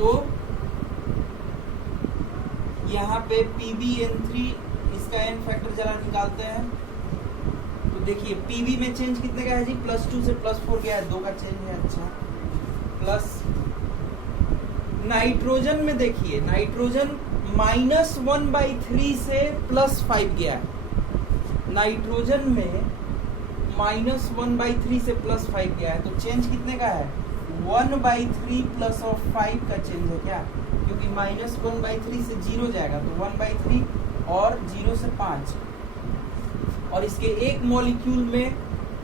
तो यहाँ पे PbN3 इसका n फैक्टर जरा निकालते हैं। तो देखिए Pb में चेंज कितने का है जी, +2 से +4 गया है, 2 का चेंज है। अच्छा, प्लस नाइट्रोजन में देखिए, नाइट्रोजन -1/3 से +5 गया है। नाइट्रोजन में -1/3 से +5 गया है, तो चेंज कितने का है, 1/3 प्लस ऑफ 5 का चेंज है क्या, क्योंकि -1/3 से 0 जाएगा, तो 1/3 और 0 से 5। और इसके एक मॉलिक्यूल में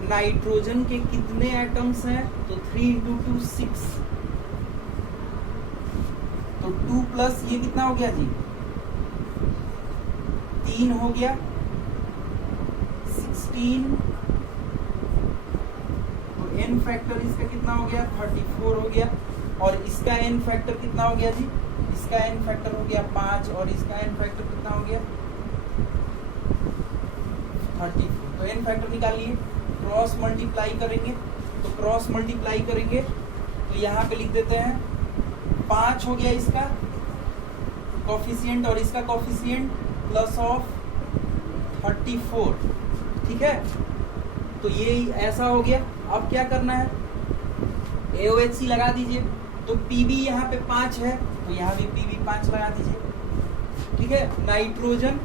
नाइट्रोजन के कितने एटम्स हैं, तो 3 × 2 6, तो 2 प्लस ये कितना हो गया जी, 3 हो गया, 16, तो n फैक्टर इसका कितना हो गया, 34 हो गया। और इसका n फैक्टर कितना हो गया जी, इसका n फैक्टर हो गया 5, और इसका n फैक्टर कितना हो गया, 34। तो n फैक्टर निकालिए, क्रॉस मल्टीप्लाई करेंगे, तो क्रॉस मल्टीप्लाई करेंगे तो यहाँ पे लिख देते हैं 5 हो गया इसका कॉफिशिएंट, और इसका कॉफिशिएंट प्लस ऑफ 34, ठीक है। तो ये ऐसा हो गया। अब क्या करना है, AOHC लगा दीजिए, तो Pb यहाँ पे 5 है, तो यहाँ भी Pb 5 लगा दीजिए, ठीक है। नाइट्रोजन,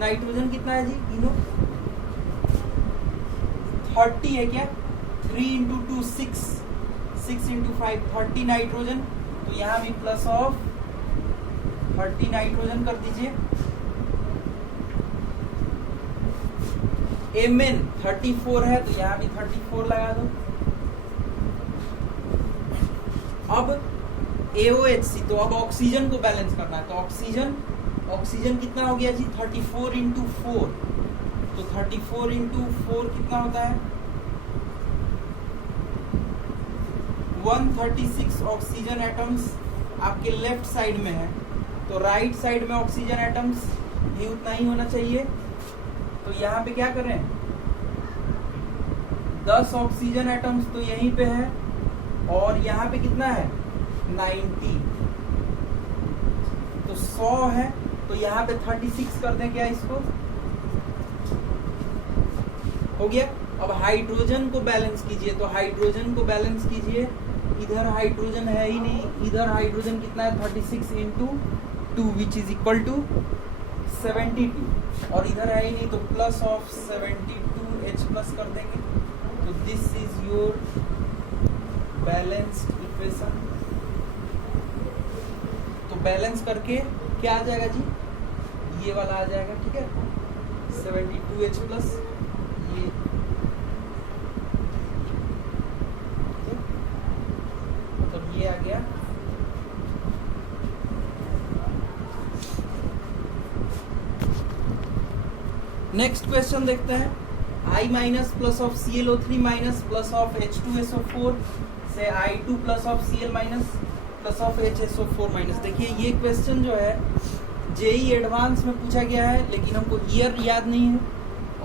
नाइट्रोजन कितना है जी, इनो 30 है क्या, 3 × 2 6, 6 × 5 30 नाइट्रोजन, तो यहाँ भी प्लस ऑफ 30 नाइट्रोजन कर दीजिए। Mn 34 है, तो यहाँ भी 34 लगा दो। अब AOHC, तो अब ऑक्सीजन को बैलेंस करना है, तो ऑक्सीजन, ऑक्सीजन कितना हो गया जी, 34 × 4, तो 34 × 4 कितना होता है, 136 ऑक्सीजन एटम्स आपके लेफ्ट साइड में है, तो राइट साइड में ऑक्सीजन एटम्स भी उतना ही होना चाहिए। तो यहाँ पे क्या करें, 10 ऑक्सीजन एटम्स तो यहीं पे है, और यहाँ पे कितना है 90, तो 100 है, तो यहाँ पे 36 कर दें क्या इसको, हो गया। अब हाइड्रोजन को बैलेंस कीजिए, तो हाइड्रोजन को बैलेंस कीजिए, इधर हाइड्रोजन है ही नहीं, इधर हाइड्रोजन कितना है 36 × 2 विच इज इक्वल टू 72, और इधर है ही नहीं, तो प्लस ऑफ 72 H प्लस कर देंगे। तो this is your balanced equation. तो बैलेंस करके क्या आ जाएगा जी, ये वाला आ जाएगा, ठीक है, 72H प्लस ये, तो ये आ गया। नेक्स्ट क्वेश्चन देखते हैं, I- plus of ClO3 minus plus of H2SO4 से I2 plus of Cl minus plus of HSO4 minus. देखिए ये क्वेश्चन जो है JEE एडवांस में पूछा गया है, लेकिन हमको ईयर याद नहीं है,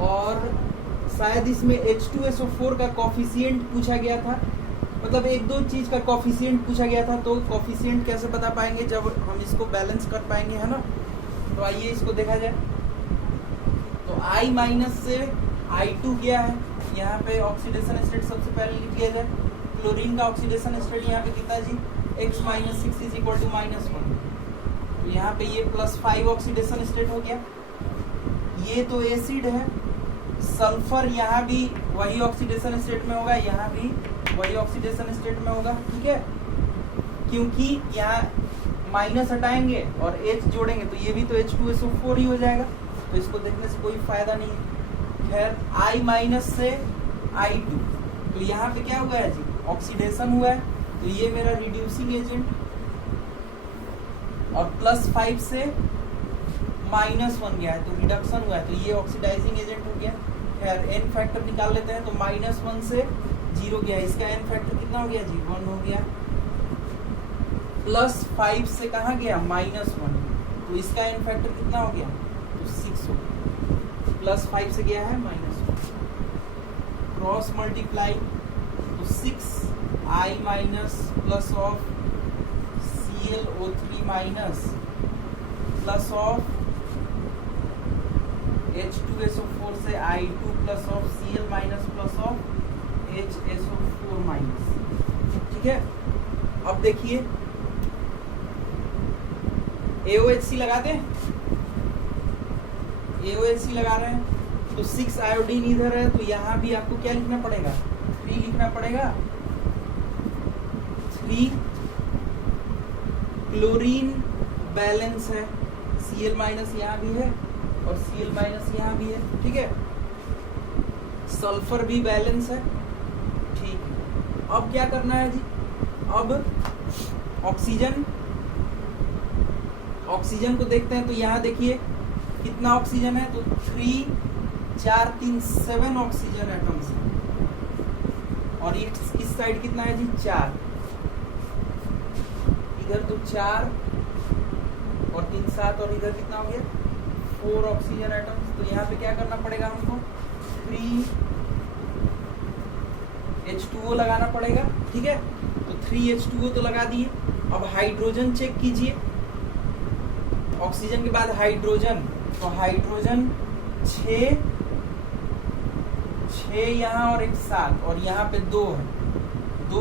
और शायद इसमें H2SO4 का कॉफिशिएंट पूछा गया था, मतलब एक दो चीज का कॉफिशिएंट पूछा गया था। तो कॉफिशिएंट कैसे बता पाएंगे जब हम इसको बैलेंस कर पाएंगे, है ना। तो आइए इसको देखा जाए। तो I- से I2 गया है, यहाँ पे ऑक्सीडेशन स्टेट सबसे पहले लिख दिया जाए। क्लोरीन का ऑक्सीडेशन स्टेट यहाँ पे कितना जी, X - 6 इज इक्वल टू -1, तो यहाँ पे ये +5 ऑक्सीडेशन स्टेट हो गया। ये तो एसिड है, सल्फर यहाँ भी वही ऑक्सीडेशन स्टेट में होगा, यहाँ भी वही ऑक्सीडेशन स्टेट में होगा, ठीक है, क्योंकि यहाँ माइनस हटाएंगे और H जोड़ेंगे तो ये भी तो H2SO4 ही हो जाएगा, तो इसको देखने से कोई फायदा नहीं है। खैर I- से I2, तो यहाँ पे क्या हुआ है जी, ऑक्सीडेशन हुआ है, तो ये मेरा रिड्यूसिंग एजेंट, और +5 से -1 गया है, तो रिडक्शन हुआ है, तो ये ऑक्सीडाइजिंग एजेंट हो गया। खैर n फैक्टर निकाल लेते हैं, तो -1 से 0 गया, इसका n फैक्टर कितना हो गया जी, 1 हो गया। +5 से कहाँ गया, -1, तो इसका n फैक्टर कितना हो गया, तो 6 हो गया। +5 से गया है -1, क्रॉस मल्टीप्लाई, तो 6I- plus of ClO3 minus plus of H2SO4 से I2 plus of Cl minus plus of HSO4 minus. ठीक है, अब देखिए AOHC लगा दें, AOHC लगा रहे हैं तो 6 आयोडीन इधर है, तो यहाँ भी आपको क्या लिखना पड़ेगा, 3 लिखना पड़ेगा। 3 क्लोरीन बैलेंस है, Cl माइनस यहाँ भी है और Cl माइनस यहाँ भी है। ठीक है, सल्फर भी बैलेंस है। ठीक है, अब क्या करना है जी, अब ऑक्सीजन को देखते हैं। तो यहाँ देखिए कितना ऑक्सीजन है, तो 3 4 3 7 ऑक्सीजन एटम्स है। और इस साइड कितना है जी, 4, इधर तो 4 और 3 7 और इधर कितना हो गया, 4 ऑक्सीजन एटम्स। तो यहाँ पे क्या करना पड़ेगा हमको, 3 H2O लगाना पड़ेगा। ठीक है, तो 3 H2O तो लगा दिए। अब हाइड्रोजन चेक कीजिए, ऑक्सीजन के बाद हाइड्रोजन, तो हाइड्रोजन 6 यहाँ और एक 7 और यहाँ पे 2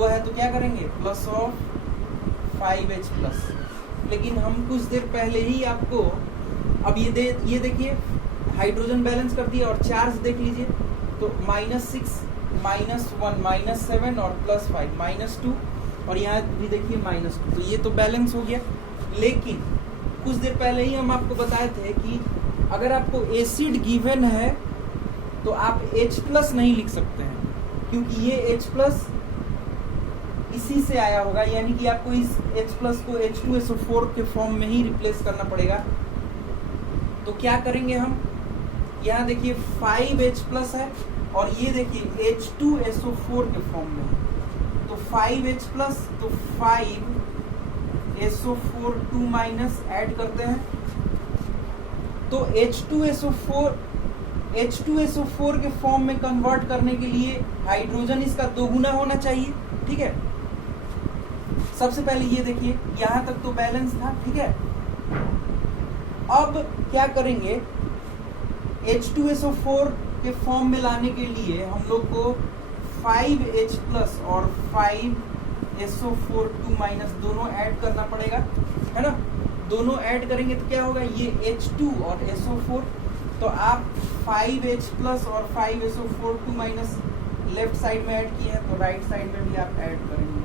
है तो क्या करेंगे, प्लस ऑफ 5H प्लस। लेकिन हम कुछ देर पहले ही आपको, अब ये देखिए हाइड्रोजन बैलेंस कर दिया और चार्ज देख लीजिए, तो -6 -1 -7 और +5 -2 और यहाँ भी देखिए -2, तो ये तो बैलेंस हो गया। लेकिन कुछ देर पहले ही हम आपको बताए थे कि अगर आपको एसिड गिवन है तो आप H+ नहीं लिख सकते हैं, क्योंकि ये H+ इसी से आया होगा, यानी कि आपको इस H+ को H2SO4 के फॉर्म में ही रिप्लेस करना पड़ेगा। तो क्या करेंगे हम, यहाँ देखिए 5H+ है और ये देखिए H2SO4 के फॉर्म में है, तो 5H+ तो 5SO4 2- ऐड करते हैं, तो H2SO4 के फॉर्म में कन्वर्ट करने के लिए हाइड्रोजन इसका 2 गुना होना चाहिए। ठीक है, सबसे पहले ये देखिए यहाँ तक तो बैलेंस था। ठीक है, अब क्या करेंगे, H2SO4 के फॉर्म में लाने के लिए हम लोग को 5H+ और 5SO4 2- दोनों ऐड करना पड़ेगा, है ना। दोनों ऐड करेंगे तो क्या होगा, ये H2 और SO4, तो आप 5H+ और 5SO4 2- लेफ्ट साइड में ऐड किए हैं, तो राइट साइड में भी आप ऐड करेंगे।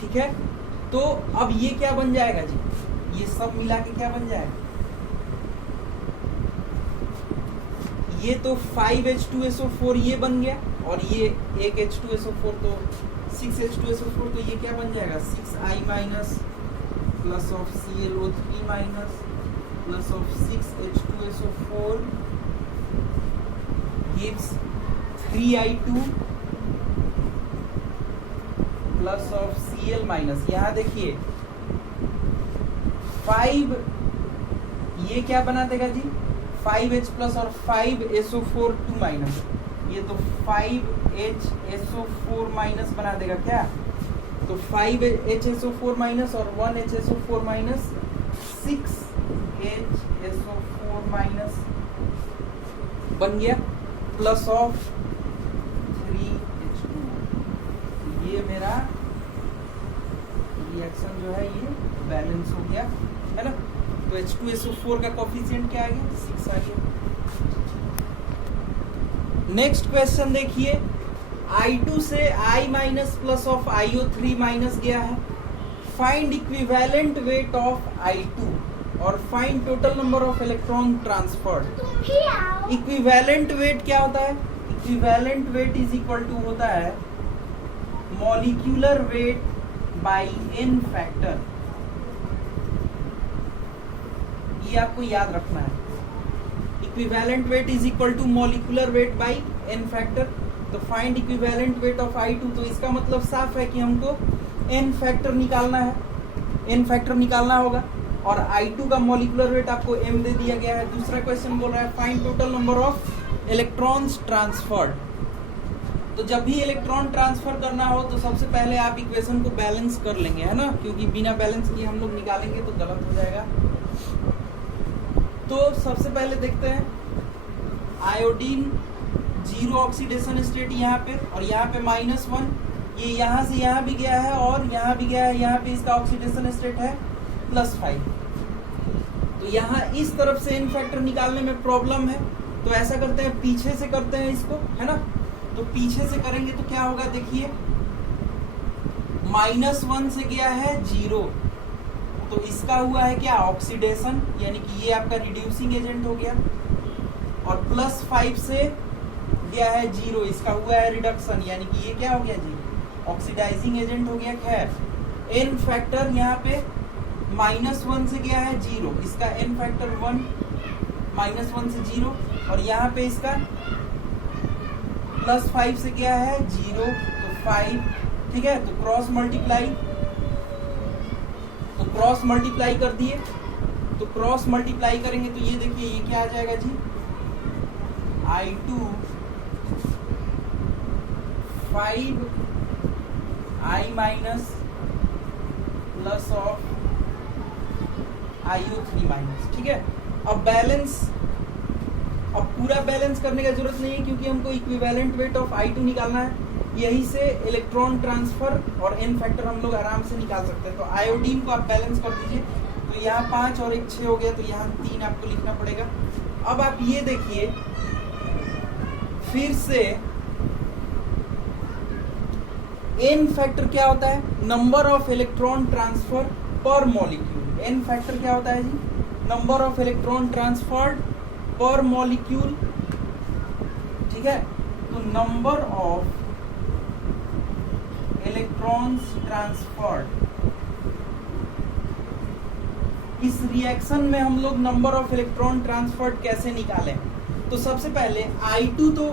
ठीक है, तो अब ये क्या बन जाएगा जी, ये सब मिला के क्या बन जाएगा, ये तो 5H2SO4 ये बन गया और ये एक H2SO4 तो 6H2SO4, तो ये क्या बन जाएगा, 6I- plus of ClO3- plus of 6H2SO4 gives 3I2 plus of Cl-। यहाँ देखिए 5, ये क्या बना देगा जी, 5H+ और 5SO4 2-, ये तो 5HSO4- बना देगा क्या, तो 5HSO4- और 1HSO4- 6HSO4- बन गया, प्लस ऑफ 3H2। ये मेरा रिएक्शन जो है ये बैलेंस हो गया, है ना। तो H2SO4 का कोफिशिएंट क्या आ गया, 6 आ गया। नेक्स्ट क्वेश्चन देखिए, I2 से I- प्लस ऑफ IO3- गया है। Find equivalent weight of I2 और find total number of electron transferred. Equivalent weight क्या होता है, equivalent weight is equal to होता है molecular weight by n factor. ये आपको याद रखना है, equivalent weight is equal to molecular weight by n factor. तो find equivalent weight of I2, तो इसका मतलब साफ है कि हमको n फैक्टर निकालना है, n फैक्टर निकालना होगा और I2 का मॉलिक्यूलर वेट आपको m दे दिया गया है। दूसरा क्वेश्चन बोल रहा है find total number of electrons transferred. तो जब भी इलेक्ट्रॉन ट्रांसफर करना हो तो सबसे पहले आप इक्वेशन को बैलेंस कर लेंगे, है ना, क्योंकि बिना बैलेंस किए हम लोग निकालेंगे तो गलत हो जाएगा। तो सबसे पहले देखते हैं आयोडीन 0 ऑक्सीडेशन स्टेट यहाँ पे, और यहाँ पे -1, ये यहाँ से यहाँ भी गया है और यहाँ भी गया है, यहाँ पे इसका ऑक्सीडेशन स्टेट है +5। तो यहाँ इस तरफ से इन फैक्टर निकालने में प्रॉब्लम है, तो ऐसा करते हैं पीछे से करते हैं इसको, है ना। तो पीछे से करेंगे तो क्या होगा, देखिए -1 से गया है 0, तो इसका हुआ है क्या, ऑक्सीडेशन, यानी कि ये आपका रिड्यूसिंग एजेंट हो गया, और +5 से गया है 0, इसका हुआ है रिडक्शन, यानी कि ये क्या हो गया जी, ऑक्सीडाइजिंग एजेंट हो गया। खैर एन फैक्टर यहाँ पे -1 से गया है 0, इसका एन फैक्टर 1, -1 से 0, और यहाँ पे इसका +5 से गया है 0, तो 5, ठीक है। तो क्रॉस मल्टीप्लाई कर दिए, तो क्रॉस मल्टीप्लाई करेंगे तो ये देखिए ये क्या आ जाएगा जी, I2 5 I minus plus of IO3 minus, ठीक है। अब पूरा बैलेंस करने का जरूरत नहीं है, क्योंकि हमको इक्विवेलेंट वेट ऑफ I2 निकालना है, यही से इलेक्ट्रॉन ट्रांसफर और एन फैक्टर हम लोग आराम से निकाल सकते हैं। तो आयोडीन को आप बैलेंस कर दीजिए, तो यहाँ 5 और 1 6 हो गया, तो यहाँ 3 आपको लिखना पड़ेगा। अब आप ये देखिए फिर से एन फैक्टर क्या होता है, नंबर ऑफ इलेक्ट्रॉन ट्रांसफर पर मॉलिक्यूल। एन फैक्टर क्या होता है जी, नंबर ऑफ इलेक्ट्रॉन ट्रांसफर्ड पर मॉलिक्यूल, ठीक है। तो नंबर ऑफ इलेक्ट्रॉन्स ट्रांसफर्ड, इस रिएक्शन में हम लोग नंबर ऑफ इलेक्ट्रॉन ट्रांसफर्ड कैसे निकालें। तो सबसे पहले I2 तो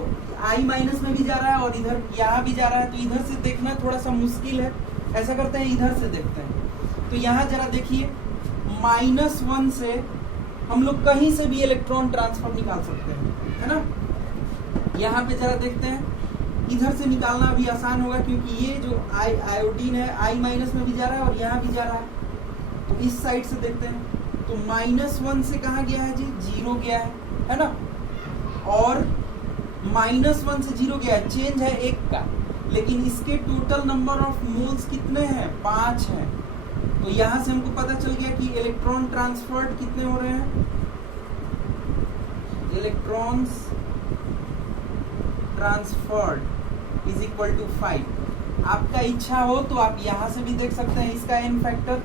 I माइनस में भी जा रहा है और इधर यहाँ भी जा रहा है, तो इधर से देखना थोड़ा सा मुश्किल है, ऐसा करते हैं इधर से देखते हैं। तो यहाँ जरा देखिए -1 से हम लोग कहीं से भी इलेक्ट्रॉन ट्रांसफर निकाल सकते हैं, है ना। यहाँ पे जरा देखते हैं, इधर से निकालना भी आसान होगा, क्योंकि ये जो आयोडीन है I माइनस में भी जा रहा है और यहाँ भी जा रहा है। तो इस साइड से देखते हैं, तो -1 से कहाँ गया है जी, 0 गया है ना। और -1 से 0 गया है, चेंज है 1 का, लेकिन इसके टोटल नंबर ऑफ मोल्स कितने हैं, 5 हैं। तो यहां से हमको पता चल गया कि इलेक्ट्रॉन ट्रांसफर्ड कितने हो रहे हैं, electrons transferred is equal to 5। आपका इच्छा हो तो आप यहां से भी देख सकते हैं, इसका एन फैक्टर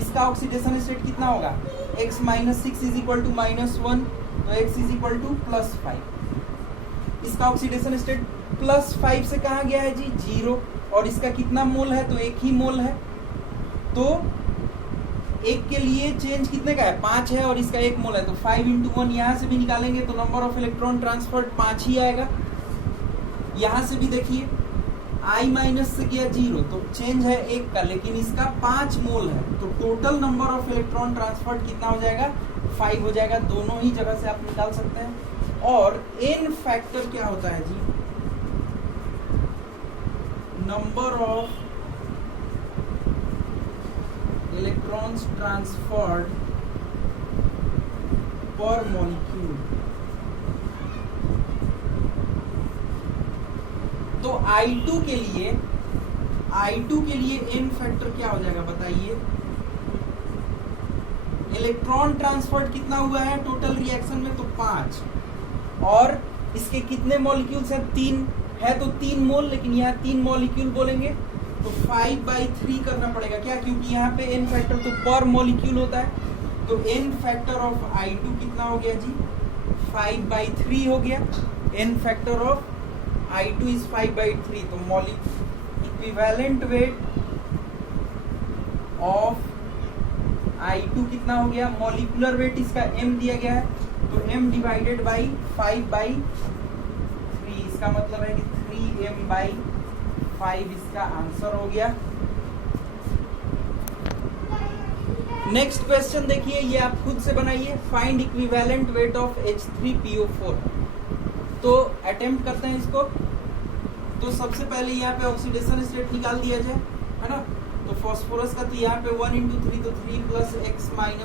इसका ऑक्सीडेशन स्टेट कितना होगा, x - 6 इज इक्वल टू -1, तो x इज इक्वल टू +5। इसका ऑक्सीडेशन स्टेट +5 से कहाँ गया है जी, 0, और इसका कितना मोल है, तो 1 ही मोल है। तो 1 के लिए चेंज कितने का है, 5 है, और इसका 1 मोल है, तो 5 × 1 यहाँ से भी निकालेंगे तो नंबर ऑफ इलेक्ट्रॉन ट्रांसफर्ड 5 ही आएगा। यहाँ से भी देखिए I माइनस से गया 0, तो चेंज है 1 का, लेकिन इसका 5 मोल है, तो total number of electron transferred कितना हो जाएगा, 5 हो जाएगा। दोनों ही जगह से आप निकाल सकते हैं। और एन फैक्टर क्या होता है जी, नंबर ऑफ इलेक्ट्रॉन्स ट्रांसफर्ड पर मॉलिक्यूल। तो I2 के लिए एन फैक्टर क्या हो जाएगा बताइए, इलेक्ट्रॉन ट्रांसफर्ड कितना हुआ है टोटल रिएक्शन में, तो 5, और इसके कितने मॉलिक्यूल्स हैं, 3 है, तो 3 मोल, लेकिन यहाँ 3 मॉलिक्यूल बोलेंगे तो 5/3 करना पड़ेगा, क्या, क्योंकि यहाँ पे एन फैक्टर तो पर मॉलिक्यूल होता है। तो एन फैक्टर ऑफ I2 कितना हो गया जी, 5/3 हो गया। N factor of I2 is 5/3, तो इक्विवेलेंट वेट ऑफ I2 कितना हो गया, मॉलिक्यूलर वेट इसका m दिया गया है, तो m डिवाइडेड बाई 5/3, इसका मतलब है कि 3m/5 इसका आंसर हो गया। नेक्स्ट क्वेश्चन देखिए, ये आप खुद से बनाइए, find equivalent weight of H3PO4। तो अटेम्प्ट करते हैं इसको। तो सबसे पहले यहाँ पे ऑक्सीडेशन स्टेट निकाल दिया जाए, है ना। तो फास्फोरस का तो यहाँ पे 1 × 3 तो 3 + x - 4 =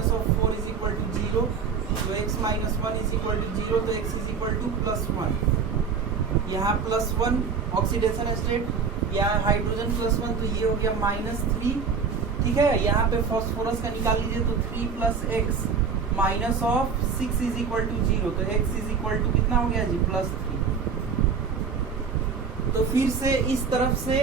0, तो x - 1 = 0, तो x = +1। यहाँ +1 ऑक्सीडेशन स्टेट, यहाँ हाइड्रोजन +1, तो ये हो गया -3, ठीक है। यहाँ पे फास्फोरस का निकाल लीजिए, तो 3 + x - 6 = 0, तो x = कितना हो गया जी, +3। तो फिर से इस तरफ से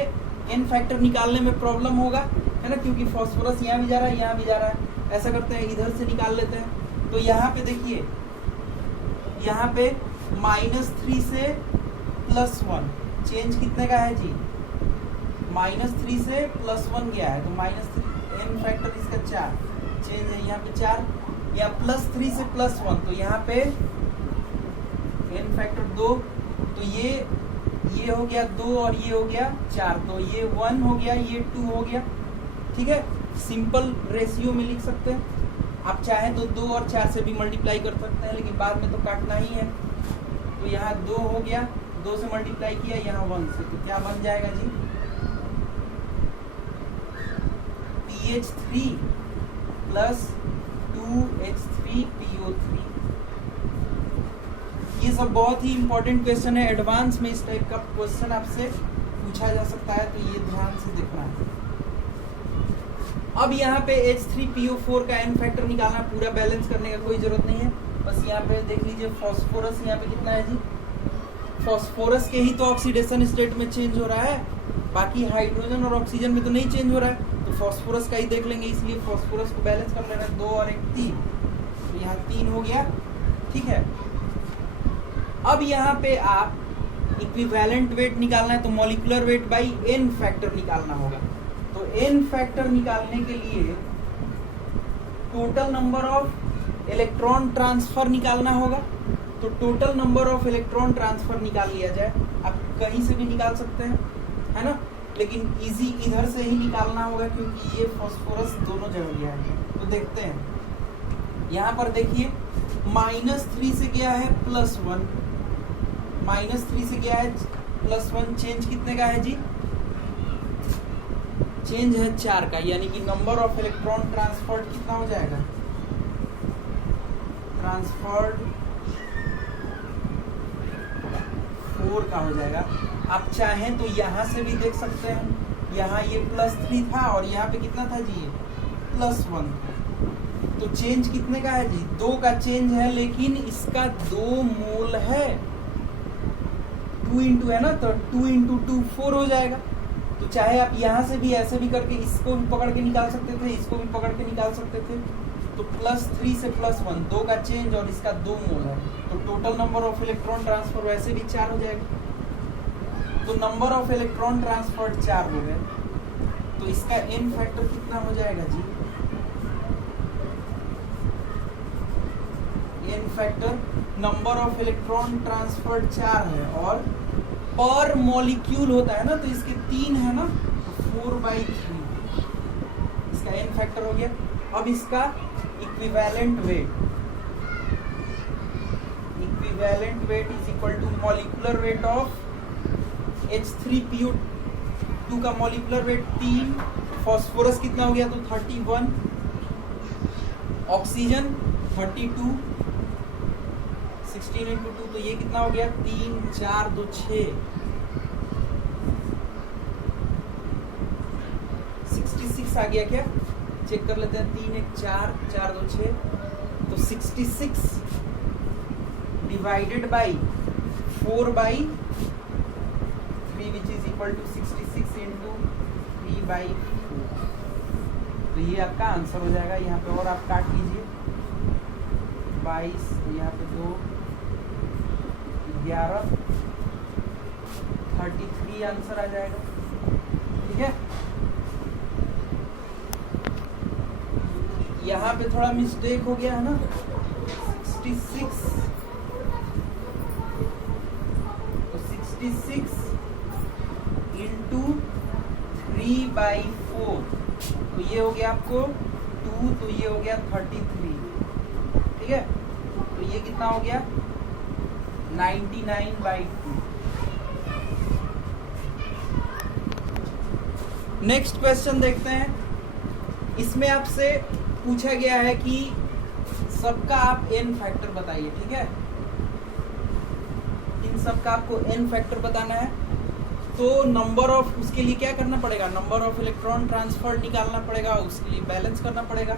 n फैक्टर निकालने में प्रॉब्लम होगा, है ना, क्योंकि फास्फोरस यहाँ भी जा रहा है, यहाँ भी जा रहा है। ऐसा करते हैं, इधर से निकाल लेते हैं। तो यहाँ पे देखिए, यहाँ पे -3 से +1 चेंज कितने का है जी, -3 से +1 गया है, तो -3 n फैक्टर इसका 4 चेंज है, यहाँ पे 4, या +3 से +1, तो यहाँ पे n फैक्टर 2, तो ये हो गया 2 और ये हो गया 4, तो ये 1 हो गया, ये 2 हो गया, ठीक है। सिंपल रेशियो में लिख सकते हैं। आप चाहें तो 2 और 4 से भी मल्टीप्लाई कर सकते हैं, लेकिन बाद में तो काटना ही है। तो यहाँ 2 हो गया, 2 से मल्टीप्लाई किया, यहाँ 1 से, तो क्या बन जाएगा जी, PH3 + 2H3PO3। ये सब बहुत ही इंपॉर्टेंट क्वेश्चन है, एडवांस में इस टाइप का क्वेश्चन आपसे पूछा जा सकता है, तो ये ध्यान से देखना है। अब यहाँ पे H3PO4 का n फैक्टर निकालना, पूरा बैलेंस करने का कोई जरूरत नहीं है। बस यहाँ पे देख लीजिए, फास्फोरस यहाँ पे कितना है जी, फास्फोरस के ही तो ऑक्सीडेशन स्टेट में चेंज हो रहा है, बाकी हाइड्रोजन और ऑक्सीजन में तो नहीं चेंज हो रहा है। तो फास्फोरस का ही देख लेंगे, इसलिए फास्फोरस को बैलेंस कर लेना, 2 और 1 3, तो यहाँ 3 हो गया, ठीक है। अब यहाँ पे आप इक्विवेलेंट वेट निकालना है, तो molecular weight by n factor निकालना होगा। तो n फैक्टर निकालने के लिए total number of electron transfer निकालना होगा। तो total number of electron transfer निकाल लिया जाए, आप कहीं से भी निकाल सकते हैं, है ना, लेकिन इजी इधर से ही निकालना होगा, क्योंकि ये फास्फोरस दोनों जगह गया है। तो देखते हैं, यहाँ पर देखिए, -3 से गया है +1, -3 से गया है +1, चेंज कितने का है जी, चेंज है 4 का, यानी कि नंबर ऑफ इलेक्ट्रॉन ट्रांसफर्ड कितना हो जाएगा, ट्रांसफर्ड 4 का हो जाएगा। आप चाहें तो यहाँ से भी देख सकते हैं, यहाँ ये +3 था और यहाँ पे कितना था जी, ये +1 था। तो चेंज कितने का है जी, 2 का चेंज है, लेकिन इसका 2 मोल है, 2 × है ना, तो 2 × 2 4 हो जाएगा। तो चाहे आप यहाँ से भी ऐसे भी करके इसको भी पकड़ के निकाल सकते थे, इसको भी पकड़ के निकाल सकते थे। तो +3 से +1, 2 का चेंज और इसका 2 मोल है, तो total number of electron transfer वैसे भी 4 हो जाएगा। तो नंबर ऑफ इलेक्ट्रॉन ट्रांसफर 4 हो गए, तो इसका n फैक्टर कितना हो जाएगा जी, n factor number of electron transfer 4 है, और पर मॉलिक्यूल होता है ना, तो इसके 3 है ना, तो 4/3 इसका n फैक्टर हो गया। अब इसका equivalent weight is equal to molecular weight of H3PO2 का मॉलिक्यूलर वेट 3, फास्फोरस कितना हो गया, तो 31, ऑक्सीजन 32, 16 × 2, तो ये कितना हो गया, 3 4 2 6, 66 आ गया क्या, चेक कर लेते हैं, 3 1 4 4 2 6, तो 66 divided by 4/3 which is equal to 66 × 3/4, तो ये आपका आंसर हो जाएगा। यहाँ पे और आप काट लीजिए, 22, यहाँ पे 2 11 33 आंसर आ जाएगा, ठीक है। यहाँ पे थोड़ा मिस्टेक हो गया है ना, 66, तो 66 × 3/4, तो ये हो गया आपको 2, तो ये हो गया 33, ठीक है। तो ये कितना हो गया, 99/2, नेक्स्ट क्वेश्चन देखते हैं। इसमें आपसे पूछा गया है कि सबका आप n फैक्टर बताइए, ठीक है। इन सबका आपको n फैक्टर बताना है, तो नंबर ऑफ, उसके लिए क्या करना पड़ेगा, नंबर ऑफ इलेक्ट्रॉन ट्रांसफर निकालना पड़ेगा, उसके लिए बैलेंस करना पड़ेगा।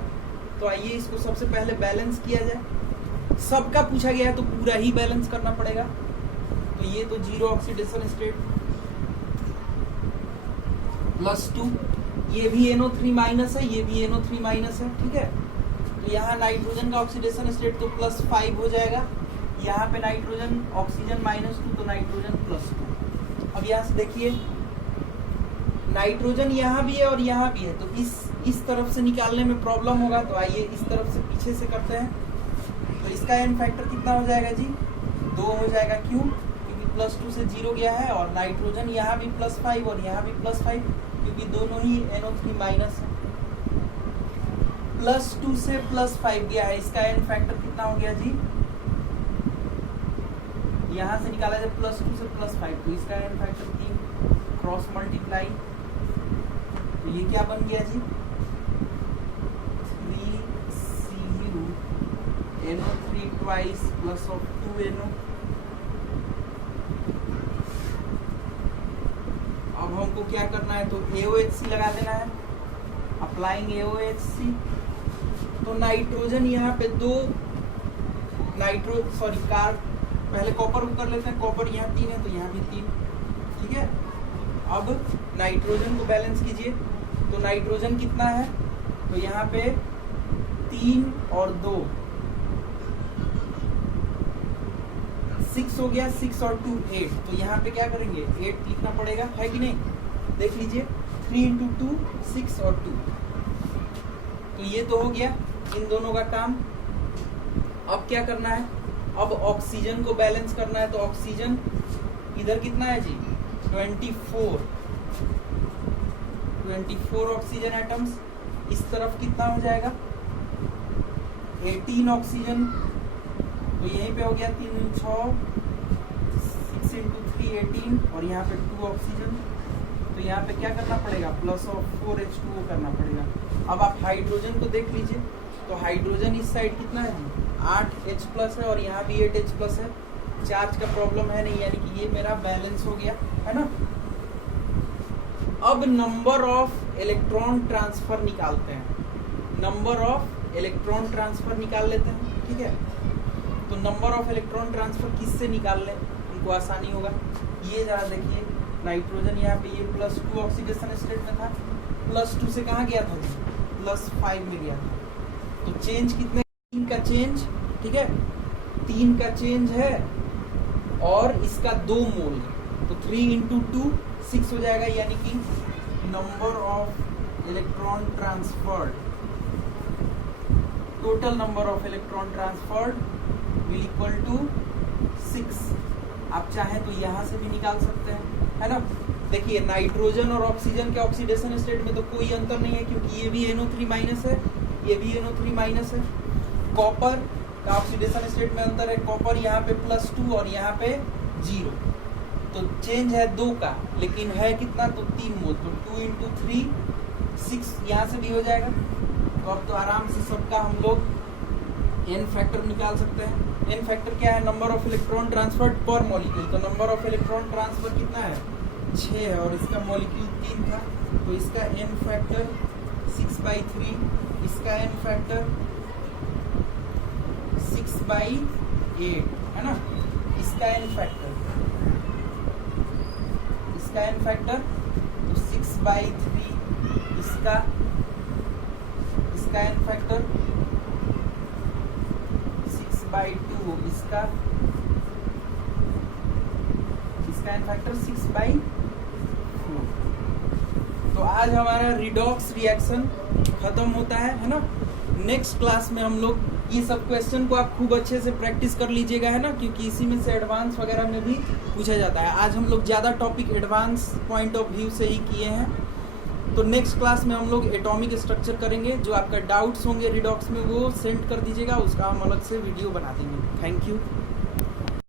तो आइए इसको सबसे पहले बैलेंस किया जाए। सबका पूछा गया है तो पूरा ही बैलेंस करना पड़ेगा। तो ये तो जीरो ऑक्सीडेशन स्टेट +2, ये भी NO3 माइनस है, ये भी NO3 माइनस है, ठीक है। तो यहाँ नाइट्रोजन का ऑक्सीडेशन स्टेट तो +5 हो जाएगा। यहाँ पे नाइट्रोजन ऑक्सीजन -2 तो नाइट्रोजन +2। अब यहाँ से देखिए नाइट्रोजन यहाँ भी है और यहाँ भी है, तो इस तरफ से निकालने में प्रॉब्लम होगा। तो आइए इस तरफ से पीछे से करते हैं। तो इसका n फैक्टर कितना हो जाएगा जी, 2 हो जाएगा। क्यों? क्योंकि +2 से 0 गया है और नाइट्रोजन यहाँ भी +5 और यहाँ भी +5, क्योंकि दोनों ही NO3 माइनस है। +2 से +5 गया है, इसका n फैक्टर कितना हो गया जी, यहाँ से निकाला जाए +2 से +5, तो इसका n फैक्टर 3, क्रॉस मल्टीप्लाई, तो ये क्या बन गया जी, 3Cu NO3 twice plus of 2NO। अब हमको क्या करना है, तो AOHC लगा देना है, अप्लाइंग AOHC। तो नाइट्रोजन यहाँ पे 2 पहले कॉपर को कर लेते हैं, कॉपर यहाँ 3 है तो यहाँ भी 3, ठीक है। अब नाइट्रोजन को बैलेंस कीजिए, तो नाइट्रोजन कितना है, तो यहाँ पे 3 और 2 6 हो गया, 6 और 2 8, तो यहाँ पे क्या करेंगे 8 लिखना पड़ेगा, है कि नहीं। देख लीजिए 3 × 2 6 और 2, तो ये तो हो गया इन दोनों का काम। अब क्या करना है, अब ऑक्सीजन को बैलेंस करना है। तो ऑक्सीजन इधर कितना है जी, 24 ऑक्सीजन एटम्स, इस तरफ कितना हो जाएगा 18 ऑक्सीजन, तो यहीं पे हो गया 3 × 6 6 × 3 18, और यहाँ पे 2 ऑक्सीजन, तो यहाँ पे क्या करना पड़ेगा, +4H2O करना पड़ेगा। अब आप हाइड्रोजन को देख लीजिए, तो हाइड्रोजन इस साइड कितना है जी, 8H+ है और यहाँ भी 8H+ है, चार्ज का प्रॉब्लम है नहीं, यानी कि ये मेरा बैलेंस हो गया, है ना। अब नंबर ऑफ इलेक्ट्रॉन ट्रांसफर निकालते हैं, नंबर ऑफ इलेक्ट्रॉन ट्रांसफर निकाल लेते हैं, ठीक है। तो नंबर ऑफ इलेक्ट्रॉन ट्रांसफर किससे निकाल लें, उनको आसानी होगा। ये जरा देखिए, नाइट्रोजन यहाँ पे ये +2 ऑक्सीडेशन स्टेट में था, +2 से कहाँ गया था जी, +5 में गया था। तो चेंज कितने, 3 का चेंज, ठीक है, 3 का चेंज है और इसका 2 मोल है, तो 3 × 2 6 हो जाएगा, यानी कि number of electron transferred, total number of electron transferred will equal to 6। आप चाहें तो यहाँ से भी निकाल सकते हैं, है ना। देखिए नाइट्रोजन और ऑक्सीजन के ऑक्सीडेशन स्टेट में तो कोई अंतर नहीं है, क्योंकि ये भी NO3 माइनस है, ये भी NO3 माइनस है। कॉपर का ऑक्सीडेशन स्टेट में अंतर है, कॉपर यहाँ पे +2 और यहाँ पे 0, तो चेंज है 2 का, लेकिन है कितना, तो 3 मोल, तो 2 × 3 6 यहाँ से भी हो जाएगा। तो अब तो आराम से सबका हम लोग n फैक्टर निकाल सकते हैं। n फैक्टर क्या है, नंबर ऑफ इलेक्ट्रॉन ट्रांसफर्ड पर मॉलिक्यूल, तो नंबर ऑफ इलेक्ट्रॉन ट्रांसफर कितना है, 6 है और इसका मॉलिक्यूल 3 था, तो इसका n फैक्टर 6/3, इसका n फैक्टर 6/8, है ना। इसका n फैक्टर तो 6/3, इसका n फैक्टर 6/2, इसका n फैक्टर 6/4। तो आज हमारा रिडॉक्स रिएक्शन खत्म होता है ना। नेक्स्ट क्लास में हम लोग ये सब क्वेश्चन को आप खूब अच्छे से प्रैक्टिस कर लीजिएगा, है ना, क्योंकि इसी में से एडवांस वगैरह में भी पूछा जाता है। आज हम लोग ज़्यादा topic advance point of view से ही किए हैं। तो नेक्स्ट क्लास में हम लोग एटॉमिक स्ट्रक्चर करेंगे। जो आपका डाउट्स होंगे रिडॉक्स में वो सेंड कर दीजिएगा, उसका हम अलग से वीडियो बना देंगे। Thank you.